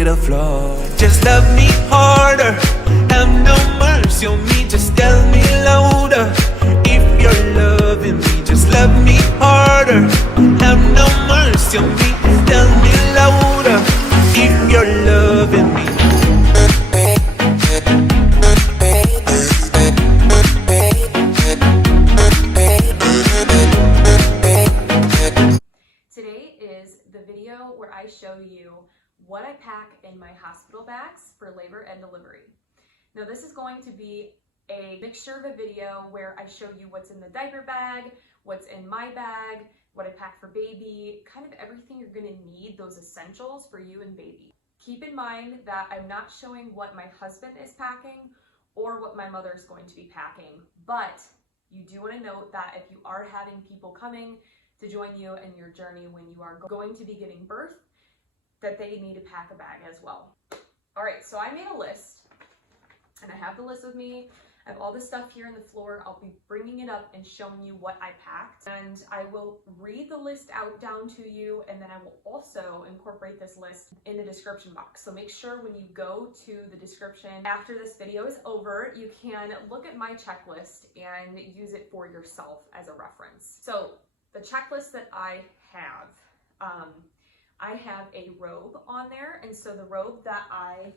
to the floor. Just love me harder, have no mercy on me. Just tell me louder if you're loving me. Just love me harder, have no mercy on me. Tell me louder if you're loving me. Today is the video where I show you what I pack in my hospital bags for labor and delivery. Now this is going to be a mixture of a video where I show you what's in the diaper bag, what's in my bag, what I pack for baby, kind of everything you're going to need, those essentials for you and baby. Keep in mind that I'm not showing what my husband is packing or what my mother is going to be packing, but you do want to note that if you are having people coming to join you in your journey when you are going to be giving birth, that they need to pack a bag as well. All right, so I made a list, and I have the list with me. I have all this stuff here on the floor. I'll be bringing it up and showing you what I packed, and I will read the list out down to you, and then I will also incorporate this list in the description box. So make sure when you go to the description after this video is over, you can look at my checklist and use it for yourself as a reference. So the checklist that I have a robe on there, and so the robe that I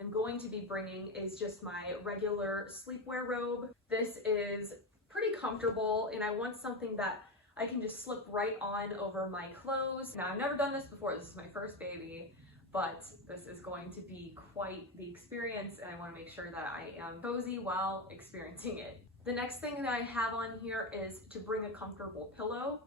am going to be bringing is just my regular sleepwear robe. This is pretty comfortable, and I want something that I can just slip right on over my clothes. Now, I've never done this before. This is my first baby, but this is going to be quite the experience, and I want to make sure that I am cozy while experiencing it. The next thing that I have on here is to bring a comfortable pillow.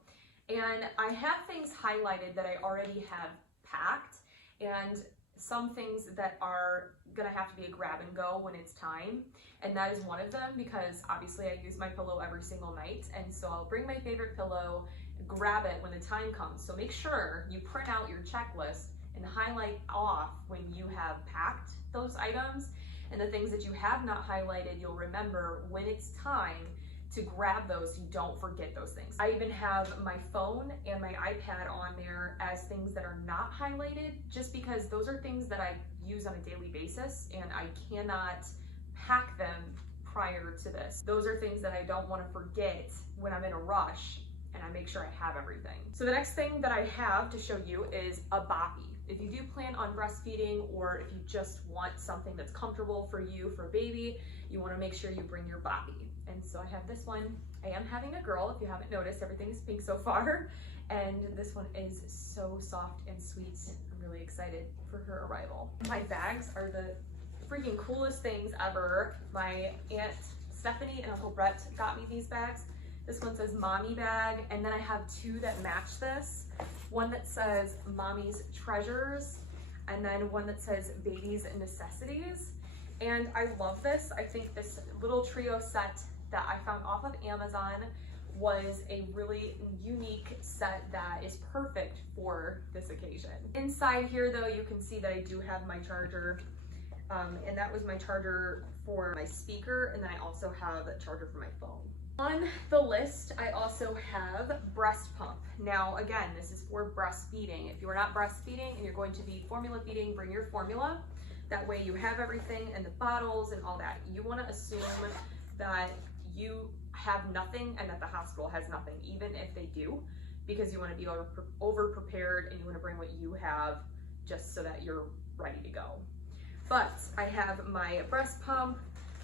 And I have things highlighted that I already have packed, and some things that are gonna have to be a grab and go when it's time. And that is one of them, because obviously I use my pillow every single night. And so I'll bring my favorite pillow, grab it when the time comes. So make sure you print out your checklist and highlight off when you have packed those items. And the things that you have not highlighted, you'll remember when it's time to grab those so you don't forget those things. I even have my phone and my iPad on there as things that are not highlighted, just because those are things that I use on a daily basis and I cannot pack them prior to this. Those are things that I don't want to forget when I'm in a rush, and I make sure I have everything. So the next thing that I have to show you is a boppy. If you do plan on breastfeeding, or if you just want something that's comfortable for you for baby, you want to make sure you bring your boppy. And so I have this one. I am having a girl, if you haven't noticed. Everything is pink so far. And this one is so soft and sweet. I'm really excited for her arrival. My bags are the freaking coolest things ever. My Aunt Stephanie and Uncle Brett got me these bags. This one says mommy bag, and then I have two that match this. One that says mommy's treasures, and then one that says baby's necessities. And I love this. I think this little trio set that I found off of Amazon was a really unique set that is perfect for this occasion. Inside here though, you can see that I do have my charger, and that was my charger for my speaker, and then I also have a charger for my phone. On the list, I also have breast pump. Now, again, this is for breastfeeding. If you are not breastfeeding and you're going to be formula feeding, bring your formula. That way you have everything in the bottles and all that. You want to assume that you have nothing and that the hospital has nothing, even if they do, because you want to be over prepared, and you want to bring what you have just so that you're ready to go. But I have my breast pump.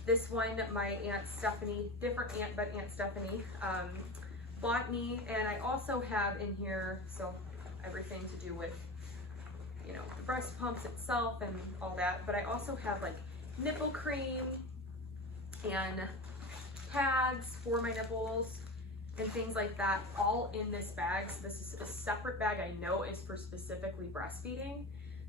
This one, my Aunt Stephanie, different aunt, but Aunt Stephanie bought me. And I also have in here, so everything to do with, you know, the breast pumps itself and all that. But I also have like nipple cream and pads for my nipples and things like that, all in this bag. So this is a separate bag I know is for specifically breastfeeding.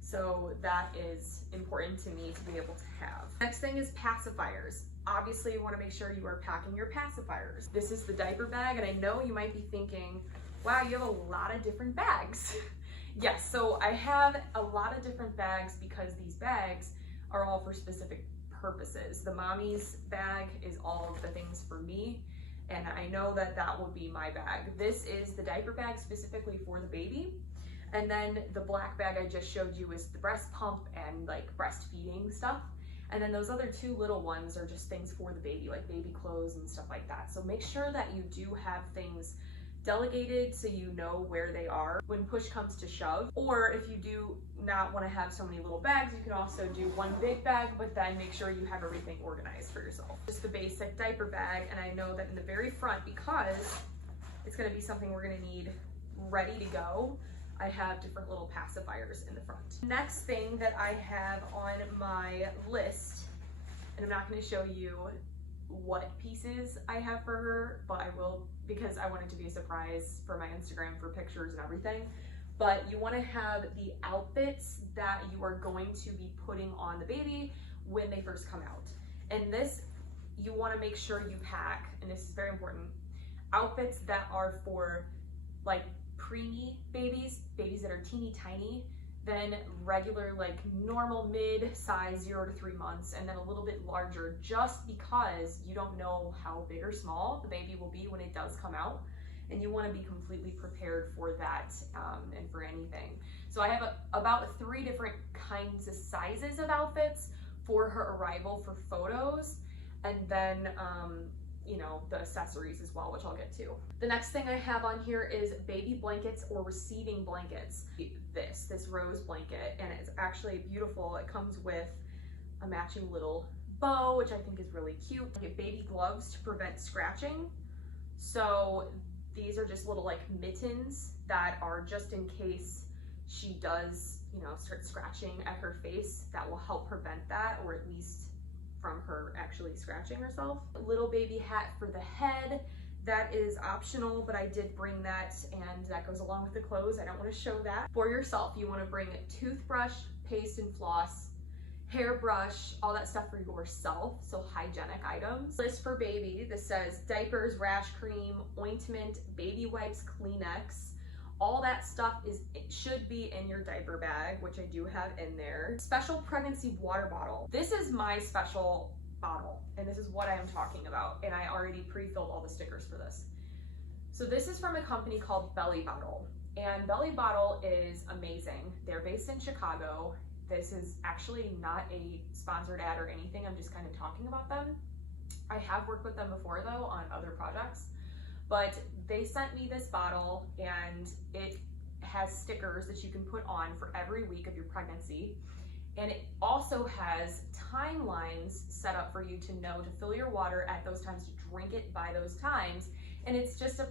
So that is important to me to be able to have. Next thing is pacifiers. Obviously, you want to make sure you are packing your pacifiers. This is the diaper bag, and I know you might be thinking, wow, you have a lot of different bags. Yes, so I have a lot of different bags because these bags are all for specific purposes. The mommy's bag is all of the things for me, and I know that that will be my bag. This is the diaper bag specifically for the baby. And then the black bag I just showed you is the breast pump and like breastfeeding stuff. And then those other two little ones are just things for the baby, like baby clothes and stuff like that. So make sure that you do have things delegated so you know where they are when push comes to shove. Or if you do not want to have so many little bags, you can also do one big bag, but then make sure you have everything organized for yourself. Just the basic diaper bag, and I know that in the very front, because it's going to be something we're going to need ready to go, I have different little pacifiers in the front. Next thing that I have on my list, and I'm not going to show you what pieces I have for her, but I will, because I want it to be a surprise for my Instagram for pictures and everything. But you want to have the outfits that you are going to be putting on the baby when they first come out. And this, you want to make sure you pack, and this is very important, outfits that are for like preemie babies that are teeny tiny, then regular like normal mid-size 0 to 3 months, and then a little bit larger, just because you don't know how big or small the baby will be when it does come out, and you want to be completely prepared for that and for anything. So I have about 3 different kinds of sizes of outfits for her arrival for photos, and then you know, the accessories as well, which I'll get to. The next thing I have on here is baby blankets or receiving blankets. This rose blanket, and it's actually beautiful. It comes with a matching little bow, which I think is really cute. I get baby gloves to prevent scratching. So these are just little like mittens that are just in case she does, you know, start scratching at her face. That will help prevent that, or at least from her actually scratching herself. A little baby hat for the head. That is optional, but I did bring that, and that goes along with the clothes. I don't want to show that. For yourself, you want to bring a toothbrush, paste and floss, hairbrush, all that stuff for yourself, so hygienic items. List for baby, this says diapers, rash cream, ointment, baby wipes, Kleenex. All that stuff it should be in your diaper bag, which I do have in there. Special pregnancy water bottle. This is my special bottle, and this is what I am talking about, and I already pre-filled all the stickers for this. So this is from a company called Belly Bottle, and Belly Bottle is amazing. They're based in Chicago. This is actually not a sponsored ad or anything. I'm just kind of talking about them. I have worked with them before though on other projects. But they sent me this bottle, and it has stickers that you can put on for every week of your pregnancy. And it also has timelines set up for you to know to fill your water at those times, to drink it by those times. And it's just a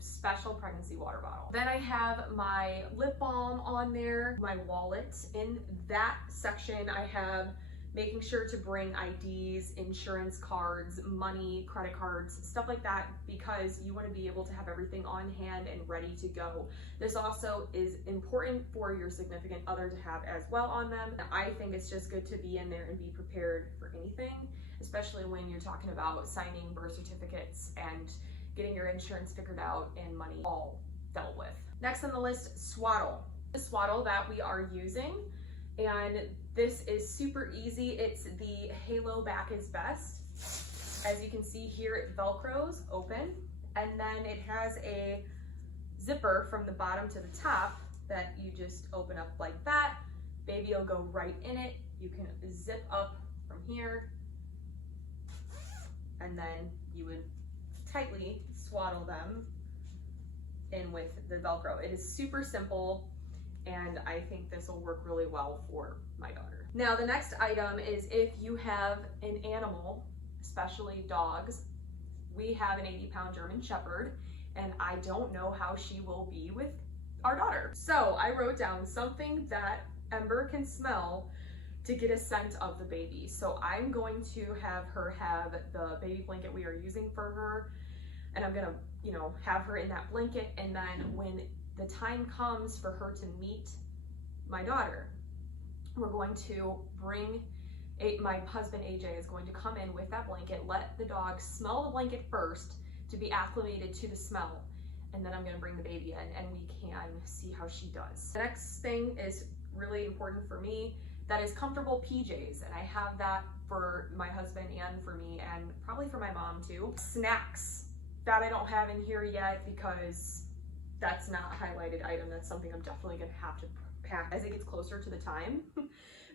special pregnancy water bottle. Then I have my lip balm on there, my wallet. In that section, I have making sure to bring IDs, insurance cards, money, credit cards, stuff like that, because you want to be able to have everything on hand and ready to go. This also is important for your significant other to have as well on them. I think it's just good to be in there and be prepared for anything, especially when you're talking about signing birth certificates and getting your insurance figured out and money all dealt with. Next on the list, swaddle. The swaddle that we are using, and this is super easy. It's the Halo Back is Best. As you can see here, it Velcros open, and then it has a zipper from the bottom to the top that you just open up like that. Baby will go right in it. You can zip up from here, and then you would tightly swaddle them in with the Velcro. It is super simple, and I think this will work really well for my daughter. Now the next item is if you have an animal, especially dogs. We have an 80-pound German Shepherd, and I don't know how she will be with our daughter. So I wrote down something that Ember can smell to get a scent of the baby. So I'm going to have her have the baby blanket we are using for her, and I'm gonna, you know, have her in that blanket, and then when the time comes for her to meet my daughter, we're going to bring my husband AJ is going to come in with that blanket, let the dog smell the blanket first to be acclimated to the smell, and then I'm going to bring the baby in and we can see how she does. The next thing is really important for me, that is comfortable PJs, and I have that for my husband and for me, and probably for my mom too. Snacks that I don't have in here yet because that's not a highlighted item. That's something I'm definitely gonna have to pack as it gets closer to the time.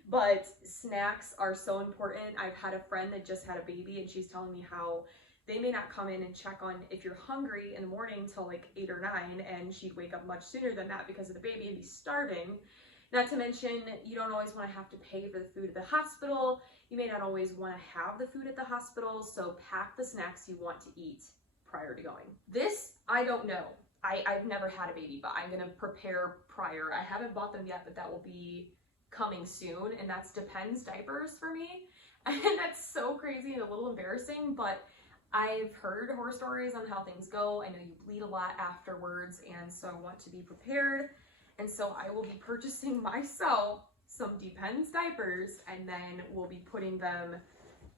But snacks are so important. I've had a friend that just had a baby and she's telling me how they may not come in and check on if you're hungry in the morning till like 8 or 9, and she'd wake up much sooner than that because of the baby and be starving. Not to mention, you don't always want to have to pay for the food at the hospital. You may not always want to have the food at the hospital, so pack the snacks you want to eat prior to going. This, I don't know. I've never had a baby, but I'm gonna prepare prior. I haven't bought them yet, but that will be coming soon, and that's Depends diapers for me. And that's so crazy and a little embarrassing, but I've heard horror stories on how things go. I know you bleed a lot afterwards, and so I want to be prepared. And so I will be purchasing myself some Depends diapers, and then we'll be putting them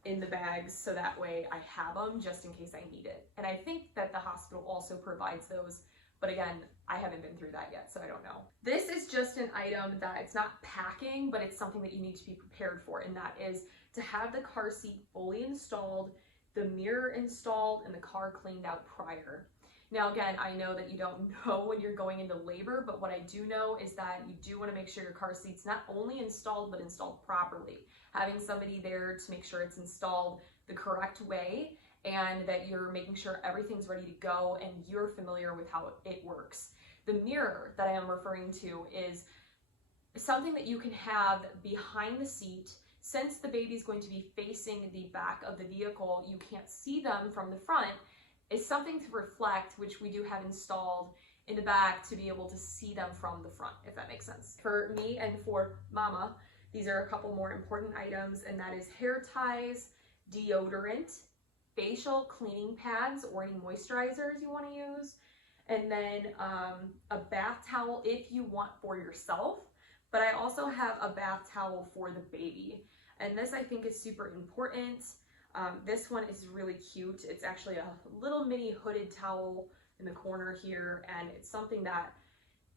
in the bags so that way I have them just in case I need it. And I think that the hospital also provides those, but again, I haven't been through that yet, so I don't know. This is just an item that it's not packing, but it's something that you need to be prepared for, and that is to have the car seat fully installed, the mirror installed, and the car cleaned out prior. Now again, I know that you don't know when you're going into labor, but what I do know is that you do want to make sure your car seat's not only installed, but installed properly. Having somebody there to make sure it's installed the correct way and that you're making sure everything's ready to go and you're familiar with how it works. The mirror that I am referring to is something that you can have behind the seat. Since the baby's going to be facing the back of the vehicle, you can't see them from the front. Is something to reflect, which we do have installed in the back to be able to see them from the front, if that makes sense. For me and for Mama, these are a couple more important items, and that is hair ties, deodorant, facial cleaning pads or any moisturizers you want to use, and then a bath towel if you want for yourself. But I also have a bath towel for the baby, and this I think is super important. This one is really cute. It's actually a little mini hooded towel in the corner here, and it's something that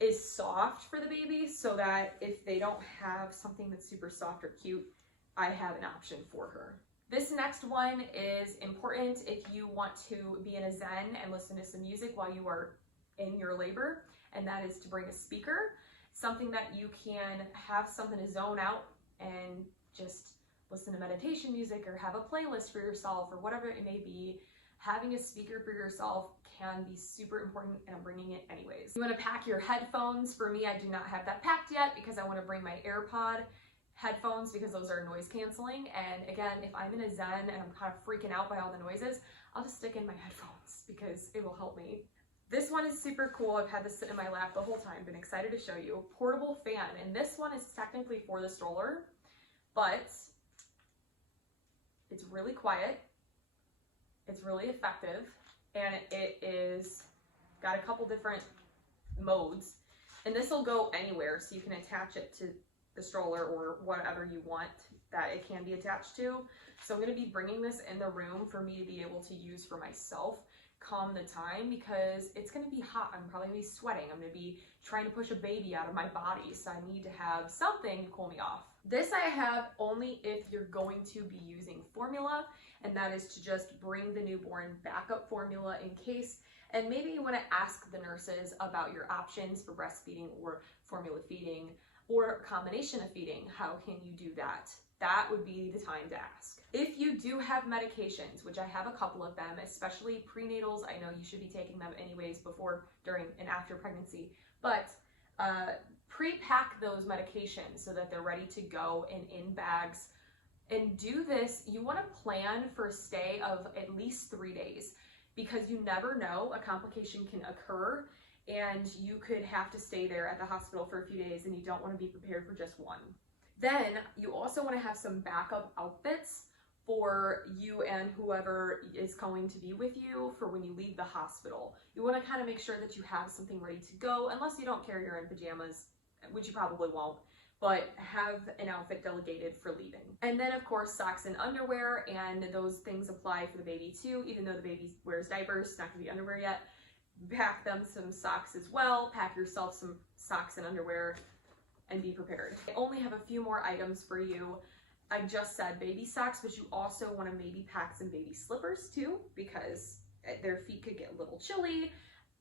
is soft for the baby so that if they don't have something that's super soft or cute, I have an option for her. This next one is important if you want to be in a zen and listen to some music while you are in your labor, and that is to bring a speaker, something that you can have something to zone out and just listen to meditation music or have a playlist for yourself or whatever it may be. Having a speaker for yourself can be super important, and I'm bringing it anyways. You want to pack your headphones. For me, I do not have that packed yet because I want to bring my AirPod headphones because those are noise canceling. And again, if I'm in a zen and I'm kind of freaking out by all the noises, I'll just stick in my headphones because it will help me. This one is super cool. I've had this sit in my lap the whole time. Been excited to show you. Portable fan, and this one is technically for the stroller, but it's really quiet, it's really effective, and it is got a couple different modes, and this will go anywhere, so you can attach it to the stroller or whatever you want that it can be attached to. So I'm going to be bringing this in the room for me to be able to use for myself come the time, because it's going to be hot. I'm probably going to be sweating. I'm going to be trying to push a baby out of my body, so I need to have something to cool me off. This I have only if you're going to be using formula, and that is to just bring the newborn backup formula in case, and maybe you want to ask the nurses about your options for breastfeeding or formula feeding or a combination of feeding. How can you do that? That would be the time to ask. If you do have medications, which I have a couple of them, especially prenatals, I know you should be taking them anyways before, during, and after pregnancy, but pre-pack those medications so that they're ready to go and in bags. And do this, you want to plan for a stay of at least 3 days, because you never know, a complication can occur and you could have to stay there at the hospital for a few days, and you don't want to be prepared for just one. Then you also want to have some backup outfits for you and whoever is going to be with you for when you leave the hospital. You want to kind of make sure that you have something ready to go, unless you don't care you're in pajamas, which you probably won't, but have an outfit delegated for leaving. And then of course socks and underwear, and those things apply for the baby too. Even though the baby wears diapers, it's not going to be underwear yet. Pack them some socks as well. Pack yourself some socks and underwear and be prepared. I only have a few more items for you. I just said baby socks, but you also want to maybe pack some baby slippers too, because their feet could get a little chilly.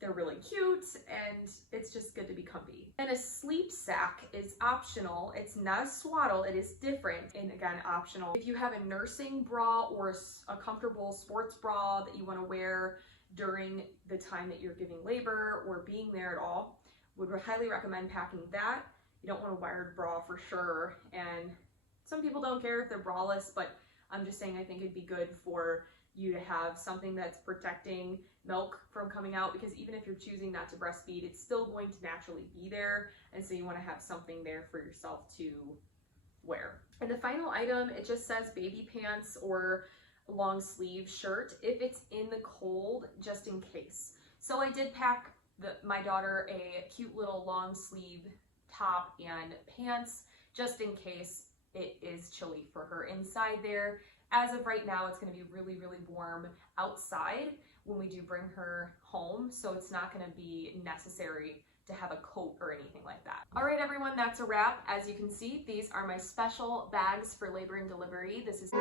they're really cute, and it's just good to be comfy. And a sleep sack is optional. It's not a swaddle, it is different, and again, optional. If you have a nursing bra or a comfortable sports bra that you want to wear during the time that you're giving labor or being there at all, would highly recommend packing that. You don't want a wired bra for sure, and some people don't care if they're braless, but I'm just saying I think it'd be good for you to have something that's protecting milk from coming out, because even if you're choosing not to breastfeed, it's still going to naturally be there, and so you want to have something there for yourself to wear. And the final item, it just says baby pants or long sleeve shirt if it's in the cold, just in case. So I did pack my daughter a cute little long sleeve top and pants just in case it is chilly for her inside there. As of right now, it's going to be really, really warm outside when we do bring her home, so it's not going to be necessary to have a coat or anything like that. All right, everyone, that's a wrap. As you can see, these are my special bags for labor and delivery. This is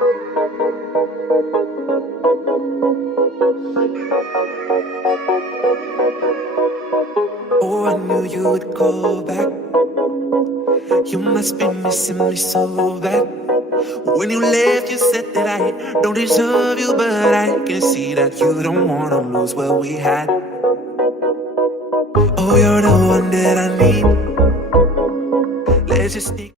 Oh, I knew you would call back. You must be missing me so bad. When you left, you said that I don't deserve you, but I can see that you don't wanna lose what we had. Oh, you're the one that I need. Let's just sneak